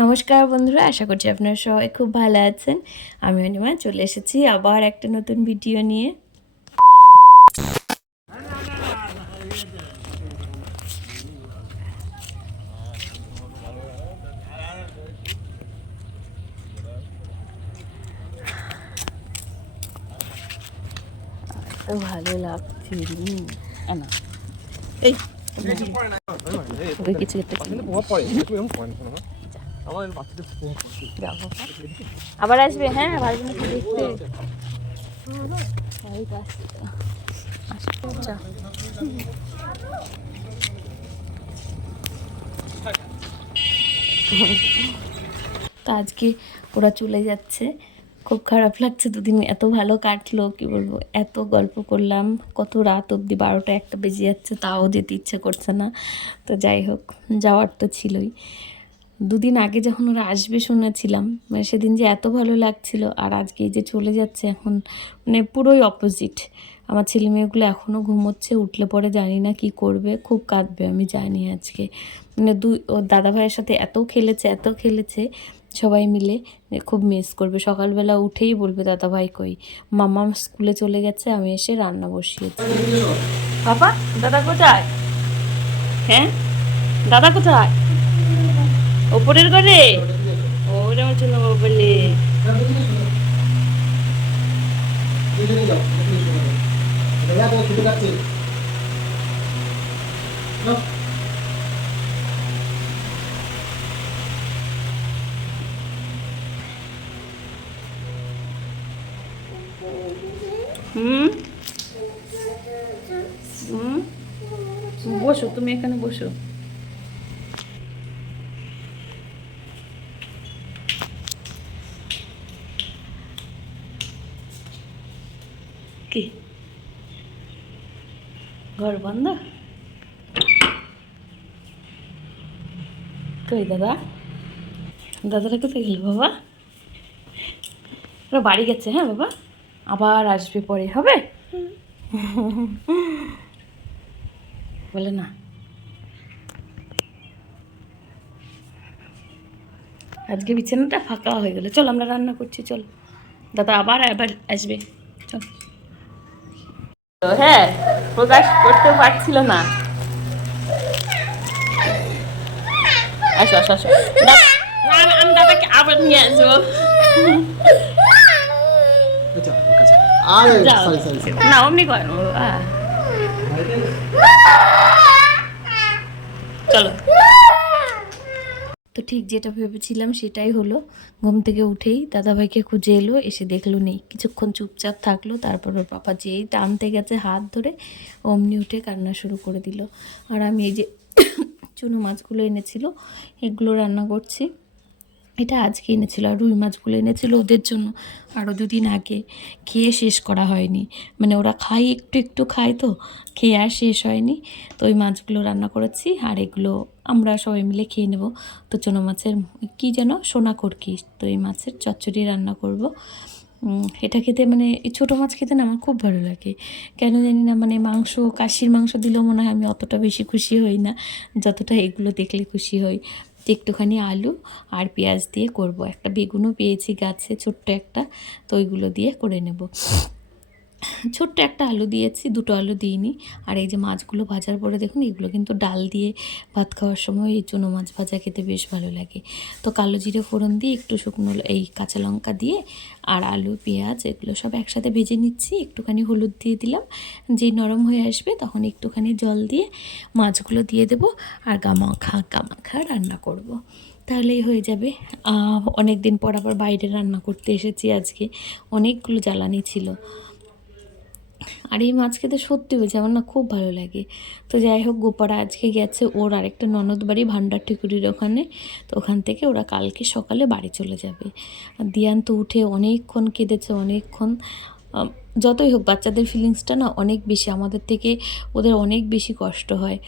নমস্কার বন্ধুরা, আশা করছি আপনারা সবাই খুব ভালো আছেন। আমি অনিমা চলে এসেছি আবার একটা নতুন ভিডিও নিয়ে। তো ভালো লাগছে না এই কিছু একটা আবার আসবে। হ্যাঁ, ভালো দেখতে তো আজকে ওরা চলে যাচ্ছে, খুব খারাপ লাগছে। দুদিন এত ভালো কাটলো, কি বলবো, এত গল্প করলাম, কত রাত অবধি 12টা-1টা বেজে যাচ্ছে, তাও যেতে ইচ্ছে করছে না। তো যাই হোক, যাওয়ার তো ছিলই। দুদিন আগে যখন ওরা আসবে শুনেছিলাম, মানে সেদিন যে এত ভালো লাগছিল, আর আজকে যে চলে যাচ্ছে এখন মানে পুরোই অপোজিট। আমার ছেলে মেয়েগুলো এখনও ঘুমোচ্ছে, উঠলে পরে জানি না কি করবে, খুব কাঁদবে আমি জানি আজকে। মানে ওর দাদা ভাইয়ের সাথে এত খেলেছে সবাই মিলে, খুব মিস করবে। সকালবেলা উঠেই বলবে দাদা ভাই কই, মামা স্কুলে চলে গেছে, আমি এসে রান্না বসিয়েছি। বাবা, দাদা কোথায়? হ্যাঁ, দাদা কোথায়? ওপরের ঘরে? ওরে আমার জন্য বলে হুম হুম বসো, তুমি এখানে বসো। কি ঘর বন্ধ? কই দাদা? দাদারা কোথায় গেল বাবা? ওরা বাড়ি গেছে। হ্যাঁ বাবা, আবার আসবে পরে, হবে? বলে না। আজকে বিছানাটা ফাঁকা হয়ে গেল, চল আমরা রান্না করছি, চল। দাদা আবার আসবে, চল। হ্যাঁ, প্রকাশ করতে পারছিল না। আসো আসো আসো, আমি দাদাকে আবার নিয়ে আসবো। না অমনি করো, চলো। তো ঠিক যেটা ভেবেছিলাম সেটাই হলো। ঘুম থেকে উঠেই দাদাভাইকে খুঁজে এলো, এসে দেখলো নেই। কিছুক্ষণ চুপচাপ থাকলো, তারপর ওর পাপা যেই টানতে গেছে হাত ধরে, অমনি উঠে কান্না শুরু করে দিল। আর আমি এই যে চুনো মাছগুলো এনেছিল, এগুলো রান্না করছি। এটা আজকে এনেছিল, আর রুই মাছগুলো এনেছিল ওদের জন্য আরও দুদিন আগে, খেয়ে শেষ করা হয়নি। মানে ওরা খায়, একটু একটু খায়, তো খেয়ে আর শেষ হয়নি। তো ওই মাছগুলো রান্না করেছি, আর এগুলো আমরা সবাই মিলে খেয়ে নেব। তো চুনো মাছের কী যেন সোনা করকি, তো এই মাছের চচ্চড়ি রান্না করব। এটা খেতে, মানে এই ছোটো মাছ খেতে না আমার খুব ভালো লাগে, কেন জানি না। মানে মাংস, কাশির মাংস দিলেও মনে হয় আমি অতটা বেশি খুশি হই না, যতটা এগুলো দেখলে খুশি হই। একটুখানি আলু আর পেঁয়াজ দিয়ে করব। একটা বেগুনও পেয়েছি গাছে, ছোট্ট একটা, তো ওইগুলো দিয়ে করে নেব। ছোট্ট একটা আলু দিয়েছি, দুটো আলু দিইনি। আর এই যে মাছগুলো ভাজার পরে দেখুন, এগুলো কিন্তু ডাল দিয়ে ভাত খাওয়ার সময় এই চুনো মাছ ভাজা খেতে বেশ ভালো লাগে। তো কালো জিরে ফোড়ন দিয়ে একটু শুকনো এই কাঁচা লঙ্কা দিয়ে আর আলু পেঁয়াজ এগুলো সব একসাথে ভেজে নিচ্ছি। একটুখানি হলুদ দিয়ে দিলাম, যেই নরম হয়ে আসবে তখন একটুখানি জল দিয়ে মাছগুলো দিয়ে দেবো, আর গামাখা রান্না করব। তাহলেই হয়ে যাবে। অনেক দিন পর আবার বাইরে রান্না করতে এসেছি আজকে, অনেকগুলো জ্বালানি ছিল। আর এই মাছ খেতে সত্যি বলছি আমার না খুব ভালো লাগে। তো যাই হোক, গোপারা আজকে গেছে ওর আরেকটা ননদ বাড়ি ভান্ডার ঠেকুরির ওখানে। তো ওখান থেকে ওরা কালকে সকালে বাড়ি চলে যাবে। আর দিয়ান তো উঠে অনেকক্ষণ কেঁদেছে, অনেকক্ষণ যতই হোক বাচ্চাদের ফিলিংসটা না অনেক বেশি, আমাদের থেকে ওদের অনেক বেশি কষ্ট হয়।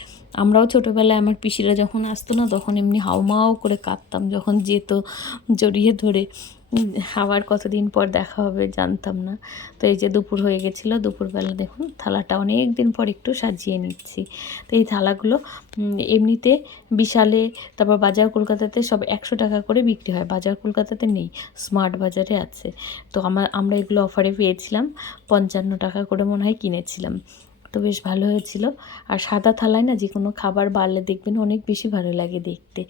আমরাও ছোটোবেলায় আমার পিসিরা যখন আসতো না তখন এমনি হাউমাউ করে কাঁদতাম যখন যেত জড়িয়ে ধরে। আবার কতদিন পর দেখা হবে জানতাম না। তো এই যে দুপুর হয়ে গেছিলো, দুপুরবেলা দেখুন থালাটা অনেক দিন পর একটু সাজিয়ে নিচ্ছি। তো এই থালাগুলো এমনিতে বিশালে, তারপর বাজার কলকাতাতে সব 100 টাকা করে বিক্রি হয়। বাজার কলকাতাতে নেই, স্মার্ট বাজারে আছে। তো আমরা এগুলো অফারে পেয়েছিলাম, 55 টাকা করে মনে হয় কিনেছিলাম। তো বেশ ভালো হয়েছিল। আর সাদা থালায় না যে কোনো খাবার বাড়লে দেখবেন অনেক বেশি ভালো লাগে দেখতে।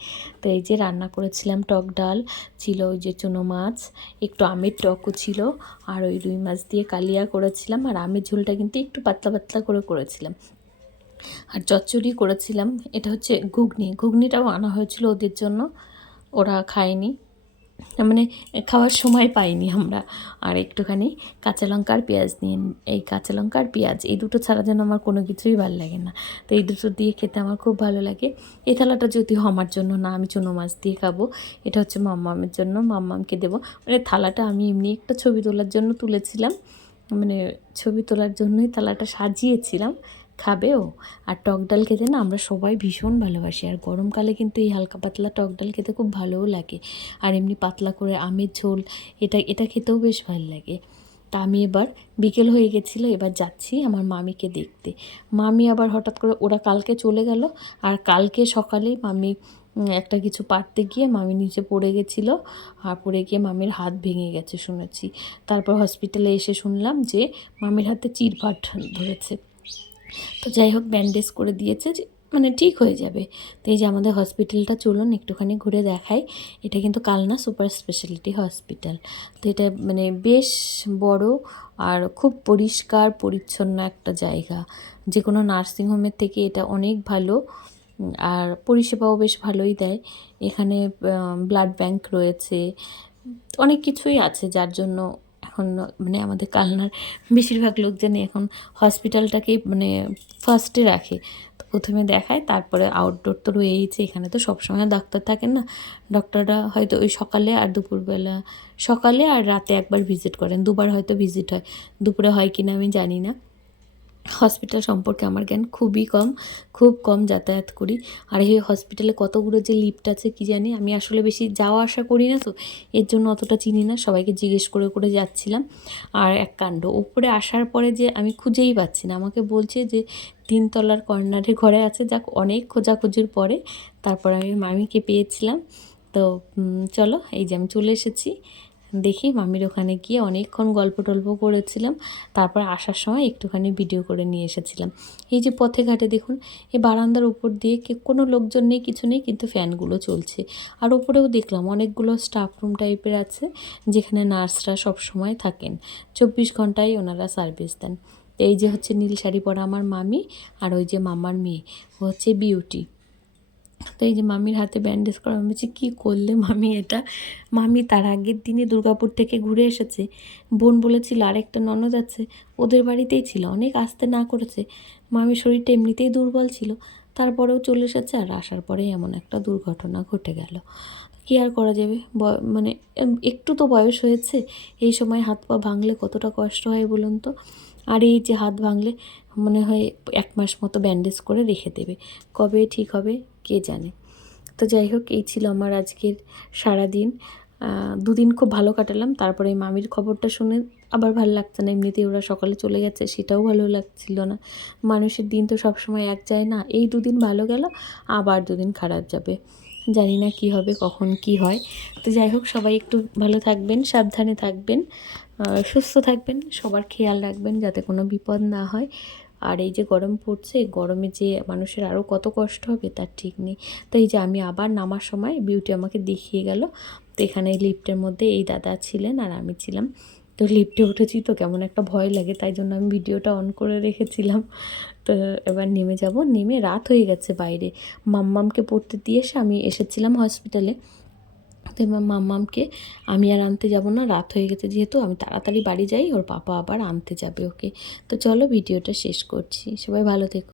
তো এই যে রান্না করেছিলাম, টক ডাল ছিল, ওই যে চুনো মাছ, একটু আমের টকও ছিল, আর ওই রুই মাছ দিয়ে কালিয়া করেছিলাম। আর আমের ঝোলটা কিন্তু একটু পাতলা পাতলা করে করেছিলাম। আর চচ্চড়ি করেছিলাম, এটা হচ্ছে ঘুগনিটাও আনা হয়েছিল ওদের জন্য, ওরা খায়নি, মানে খাওয়ার সময় পাইনি আমরা। আর একটুখানি কাঁচা লঙ্কা আর পেঁয়াজ নিয়ে, এই কাঁচা লঙ্কা আর পেঁয়াজ এই দুটো ছাড়া যেন আমার কোনো কিছুই ভালো লাগে না। তো এই দুটো দিয়ে খেতে আমার খুব ভালো লাগে। এই থালাটা যদিও আমার জন্য না, আমি চুনো মাছ দিয়ে খাবো। এটা হচ্ছে মাম্মামের জন্য, মাম্মামকে দেবো। মানে থালাটা আমি এমনি একটা ছবি তোলার জন্য তুলেছিলাম, মানে ছবি তোলার জন্যই থালাটা সাজিয়েছিলাম, খাবেও। আর টক ডাল খেতে না আমরা সবাই ভীষণ ভালোবাসি। আর গরমকালে কিন্তু এই হালকা পাতলা টক ডাল খেতে খুব ভালোও লাগে। আর এমনি পাতলা করে আমের ঝোল, এটা খেতেও বেশ ভালো লাগে। তা আমি এবার বিকেল হয়ে গেছিলো, এবার যাচ্ছি আমার মামিকে দেখতে। মামি আবার হঠাৎ করে, ওরা কালকে চলে গেল, আর কালকে সকালেই মামি একটা কিছু পারতে গিয়ে মামি নিচে পড়ে গেছিলো, আর পড়ে গিয়ে মামির হাত ভেঙে গেছে শুনেছি। তারপর হসপিটালে এসে শুনলাম যে মামির হাতে চিরফাট ধরেছে। তো যাই হোক ব্যান্ডেজ করে দিয়েছে, যে মানে ঠিক হয়ে যাবে। তো এই যে আমাদের হসপিটালটা, চলুন একটুখানি ঘুরে দেখাই। এটা কিন্তু কালনা সুপার স্পেশালিটি হসপিটাল। তো এটা মানে বেশ বড় আর খুব পরিষ্কার পরিচ্ছন্ন একটা জায়গা। যে কোনো নার্সিংহোমের থেকে এটা অনেক ভালো, আর পরিষেবাও বেশ ভালোই দেয়। এখানে ব্লাড ব্যাংক রয়েছে, অনেক কিছুই আছে, যার জন্য এখন মানে আমাদের কালনার বেশিরভাগ লোকজনই এখন হসপিটালটাকেই মানে ফার্স্টে রাখে। তো প্রথমে দেখায়, তারপরে আউটডোর তো রয়েইছে। এখানে তো সবসময় ডাক্তার থাকেন না, ডক্টররা হয়তো ওই সকালে আর দুপুরবেলা, সকালে আর রাতে একবার ভিজিট করেন, দুবার হয়তো ভিজিট হয়। দুপুরে হয় কিনা আমি জানি না। হসপিটাল সম্পর্কে আমার জ্ঞান খুবই কম, খুব কম যাতায়াত করি। আর এই হসপিটালে কতগুলো যে লিফট আছে কি জানি, আমি আসলে বেশি যাওয়া আসা করি না, তো এর জন্য অতটা চিনি না, সবাইকে জিজ্ঞেস করে করে যাচ্ছিলাম। আর এক কাণ্ড, উপরে আসার পরে যে আমি খুঁজেই পাচ্ছি না, আমাকে বলছে যে 3 তলার কর্নারে ঘরে আছে। যাক, অনেক খোঁজাখুঁজির পরে তারপর আমি মামিকে পেয়েছিলাম। তো চলো, এই যে আমি চলে এসেছি। দেখি মামির ওখানে গিয়ে অনেকক্ষণ গল্প টল্প করেছিলাম, তারপর আসার সময় একটুখানি ভিডিও করে নিয়ে এসেছিলাম। এই যে পথে ঘাটে দেখুন, এই বারান্দার উপর দিয়ে কোনো লোকজন নেই, কিছু নেই, কিন্তু ফ্যানগুলো চলছে। আর ওপরেও দেখলাম অনেকগুলো স্টাফ রুম টাইপের আছে, যেখানে নার্সরা সব সময় থাকেন, 24 ঘন্টায় ওনারা সার্ভিস দেন। এই যে হচ্ছে নীল শাড়ি পরা আমার মামি, আর ওই যে মামার মেয়ে, ও হচ্ছে বিউটি। তো এই যে মামির হাতে ব্যান্ডেজ করা, আমি বলছি কী করলে মামি এটা? মামি তার আগের দিনে দুর্গাপুর থেকে ঘুরে এসেছে, বোন বলেছিল আরেকটা ননদ আছে, ওদের বাড়িতেই ছিল, অনেক আসতে না করেছে। মামির শরীরটা এমনিতেই দুর্বল ছিল, তারপরেও চলে এসেছে, আর আসার পরে এমন একটা দুর্ঘটনা ঘটে গেল। কী আর করা যাবে, মানে একটু তো বয়স হয়েছে, এই সময় হাত পা ভাঙলে কতটা কষ্ট হয় বলুন তো। আর এই যে হাত ভাঙলে মনে হয় 1 মাস মতো ব্যান্ডেজ করে রেখে দেবে, কবে ঠিক হবে কে জানে। তো যাই হোক, এই ছিল আমার আজকের সারাদিন। 2 দিন খুব ভালো কাটালাম। তারপরে মামির খবরটা শুনে আবার ভালো লাগছে না, এমনিতেই ওরা সকালে চলে গেছে, সেটাও ভালো লাগছিল না। মানুষের দিন তো সবসময় এক যায় না, এই 2 দিন ভালো গেল, আবার 2 দিন খারাপ যাবে, জানি না কি হবে, কখন কি হয়। তো যাই হোক, সবাই একটু ভালো থাকবেন, সাবধানে থাকবেন, সুস্থ থাকবেন, সবার খেয়াল রাখবেন যাতে কোনো বিপদ না হয়। আর এই যে গরম পড়ছে, গরমে যে মানুষের আরও কত কষ্ট হবে তার ঠিক নেই। তো এই যে আমি আবার নামার সময় বিউটি আমাকে দেখিয়ে গেল। তো এখানে লিফটের মধ্যে এই দাদা ছিলেন আর আমি ছিলাম। তো লিফটে উঠেছি তো কেমন একটা ভয় লাগে, তাই জন্য আমি ভিডিওটা অন করে রেখেছিলাম। তো এবার নেমে যাব, নেমে রাত হয়ে গেছে বাইরে। মাম্মামকে পড়তে দিয়ে এসে আমি এসেছিলাম হসপিটালে। তো এবার মাম্মামকে আমি আর আনতে যাব না, রাত হয়ে গেছে যেহেতু, আমি তাড়াতাড়ি বাড়ি যাই, ওর পাপা আবার আনতে যাবে ওকে। তো চলো ভিডিওটা শেষ করছি, সবাই ভালো থেকো।